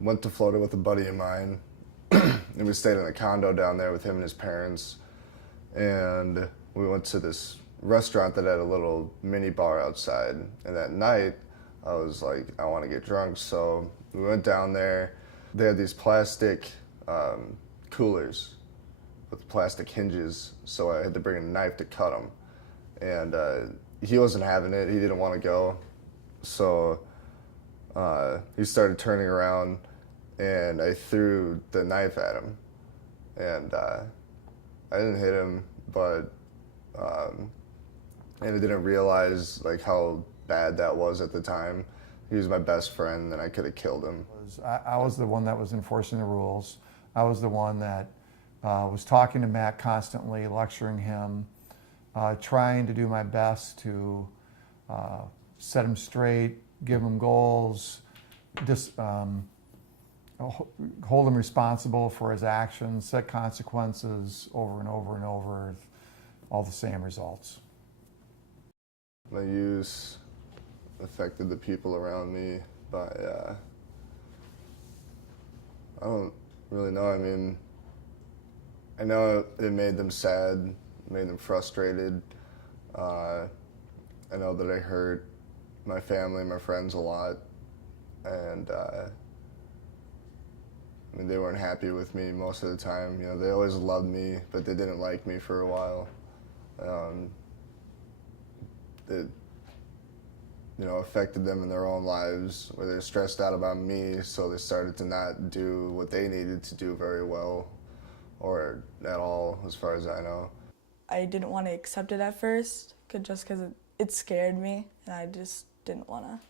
went to Florida with a buddy of mine, and we stayed in a condo down there with him and his parents. And we went to this restaurant that had a little mini bar outside. And that night, I was like, I want to get drunk. So we went down there. They had these plastic coolers with plastic hinges. So I had to bring a knife to cut them. And he wasn't having it. He didn't want to go. So he started turning around, and I threw the knife at him. And I didn't hit him, but and I didn't realize like how bad that was at the time. He was my best friend, and I could have killed him. I was the one that was enforcing the rules. I was the one that was talking to Matt constantly, lecturing him, trying to do my best to set him straight, give him goals, just hold him responsible for his actions, set consequences over and over and over, all the same results. My use affected the people around me by, I don't really know. I mean, I know it made them sad, made them frustrated. I know that I hurt my family, my friends a lot, and I mean, they weren't happy with me most of the time. You know, they always loved me, but they didn't like me for a while. It, you know, affected them in their own lives, where they're stressed out about me, so they started to not do what they needed to do very well, or at all, as far as I know. I didn't want to accept it at first, just because it scared me, and I just didn't want to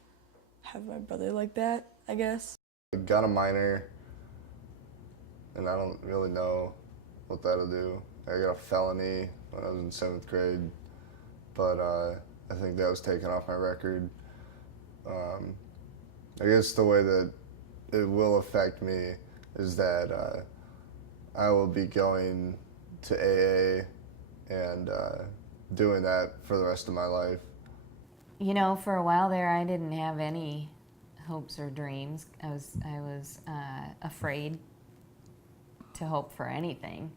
have my brother like that, I guess. I got a minor, and I don't really know what that'll do. I got a felony when I was in 7th grade, but I think that was taken off my record. I guess the way that it will affect me is that I will be going to AA and doing that for the rest of my life. You know, for a while there, I didn't have any hopes or dreams. I was afraid to hope for anything.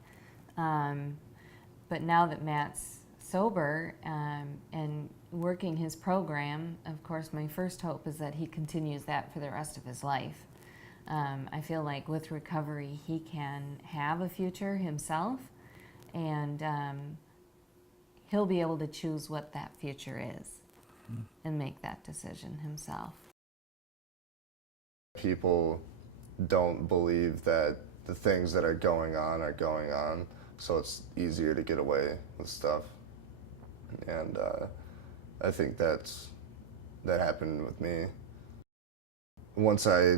But now that Matt's sober and working his program, of course, my first hope is that he continues that for the rest of his life. I feel like with recovery, he can have a future himself, and he'll be able to choose what that future is and make that decision himself. People don't believe that the things that are going on, so it's easier to get away with stuff. And I think that happened with me. Once I,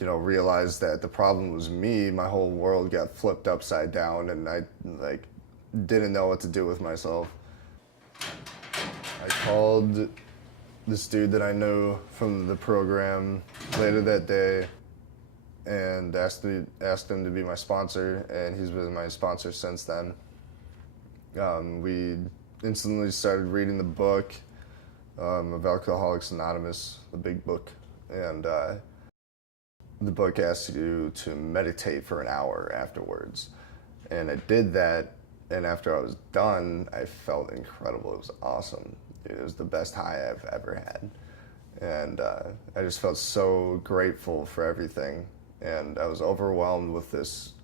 realized that the problem was me, my whole world got flipped upside down, and I didn't know what to do with myself. I called this dude that I knew from the program later that day and asked him to be my sponsor, and he's been my sponsor since then. We instantly started reading the book of Alcoholics Anonymous, the big book, and the book asks you to meditate for an hour afterwards. And I did that, and after I was done, I felt incredible. It was awesome. It was the best high I've ever had. And I just felt so grateful for everything. And I was overwhelmed with this,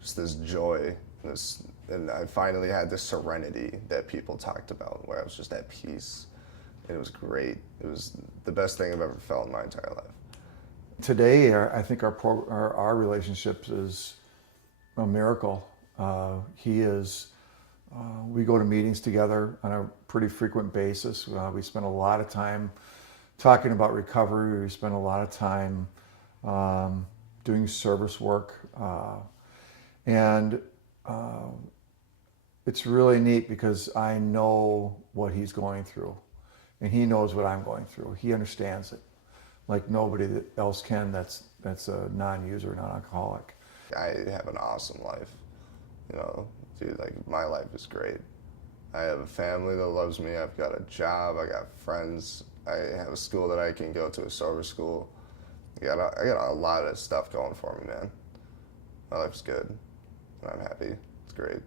just this joy, and I finally had this serenity that people talked about, where I was just at peace. It was great. It was the best thing I've ever felt in my entire life. Today, I think our relationship is a miracle. We go to meetings together on a pretty frequent basis. We spend a lot of time talking about recovery. We spend a lot of time doing service work. And it's really neat because I know what he's going through, and he knows what I'm going through. He understands it like nobody else can that's a non-user, non-alcoholic. I have an awesome life. Dude, my life is great. I have a family that loves me. I've got a job. I got friends. I have a school that I can go to, a sober school. I got a lot of stuff going for me, man. My life's good, and I'm happy. It's great.